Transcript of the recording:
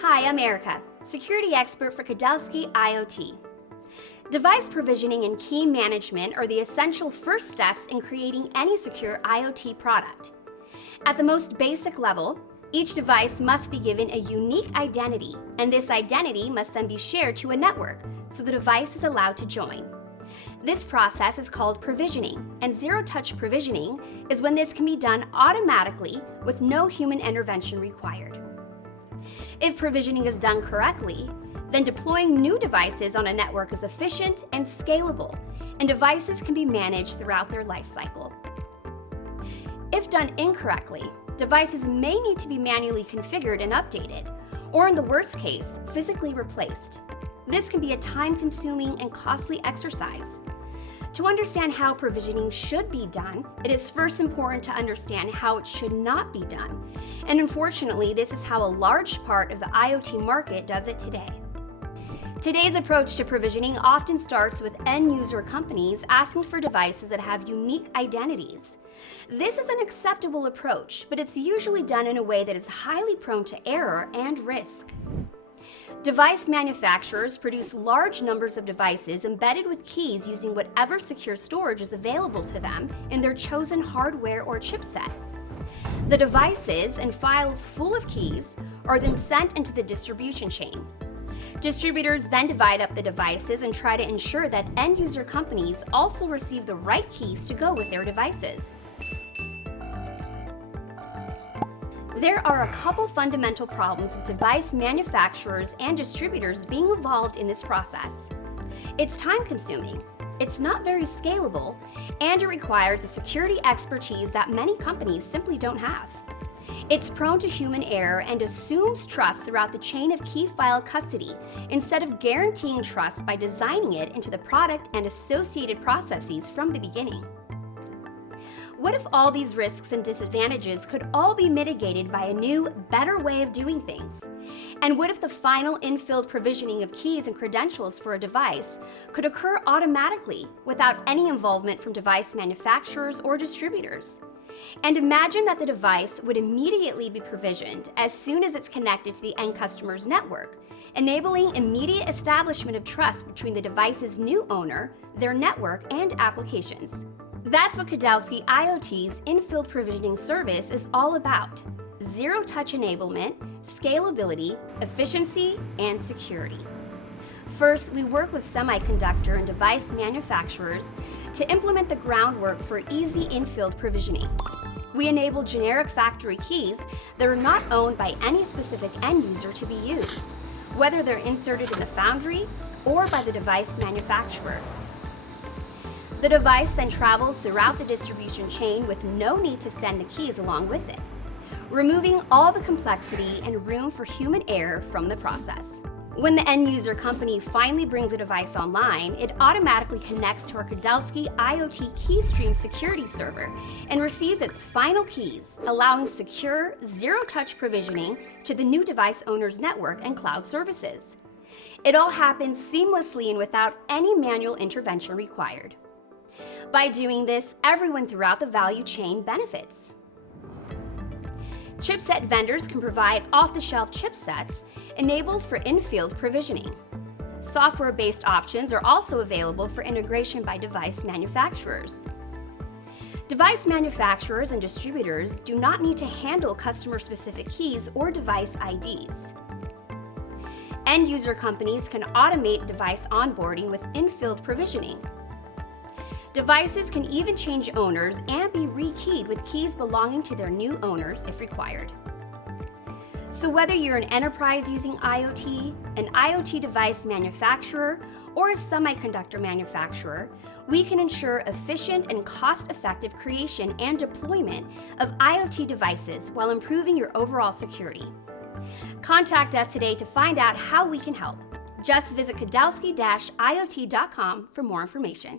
Hi, I'm Erica, security expert for Kudelski IoT. Device provisioning and key management are the essential first steps in creating any secure IoT product. At the most basic level, each device must be given a unique identity, and this identity must then be shared to a network so the device is allowed to join. This process is called provisioning, and zero-touch provisioning is when this can be done automatically with no human intervention required. If provisioning is done correctly, then deploying new devices on a network is efficient and scalable, and devices can be managed throughout their life cycle. If done incorrectly, devices may need to be manually configured and updated, or in the worst case, physically replaced. This can be a time-consuming and costly exercise. To understand how provisioning should be done, it is first important to understand how it should not be done. And unfortunately, this is how a large part of the IoT market does it today. Today's approach to provisioning often starts with end-user companies asking for devices that have unique identities. This is an acceptable approach, but it's usually done in a way that is highly prone to error and risk. Device manufacturers produce large numbers of devices embedded with keys using whatever secure storage is available to them in their chosen hardware or chipset. The devices and files full of keys are then sent into the distribution chain. Distributors then divide up the devices and try to ensure that end-user companies also receive the right keys to go with their devices. There are a couple fundamental problems with device manufacturers and distributors being involved in this process. It's time-consuming, it's not very scalable, and it requires a security expertise that many companies simply don't have. It's prone to human error and assumes trust throughout the chain of key file custody instead of guaranteeing trust by designing it into the product and associated processes from the beginning. What if all these risks and disadvantages could all be mitigated by a new, better way of doing things? And what if the final in-field provisioning of keys and credentials for a device could occur automatically without any involvement from device manufacturers or distributors? And imagine that the device would immediately be provisioned as soon as it's connected to the end customer's network, enabling immediate establishment of trust between the device's new owner, their network, and applications. That's what Kudelski IoT's in-field provisioning service is all about: zero-touch enablement, scalability, efficiency, and security. First, we work with semiconductor and device manufacturers to implement the groundwork for easy in-field provisioning. We enable generic factory keys that are not owned by any specific end user to be used, whether they're inserted in the foundry or by the device manufacturer. The device then travels throughout the distribution chain with no need to send the keys along with it, removing all the complexity and room for human error from the process. When the end user company finally brings a device online, it automatically connects to our Kudelski IoT Keystream security server and receives its final keys, allowing secure, zero-touch provisioning to the new device owner's network and cloud services. It all happens seamlessly and without any manual intervention required. By doing this, everyone throughout the value chain benefits. Chipset vendors can provide off-the-shelf chipsets enabled for in-field provisioning. Software-based options are also available for integration by device manufacturers. Device manufacturers and distributors do not need to handle customer-specific keys or device IDs. End-user companies can automate device onboarding with in-field provisioning. Devices can even change owners and be rekeyed with keys belonging to their new owners if required. So whether you're an enterprise using IoT, an IoT device manufacturer, or a semiconductor manufacturer, we can ensure efficient and cost-effective creation and deployment of IoT devices while improving your overall security. Contact us today to find out how we can help. Just visit kudelski-iot.com for more information.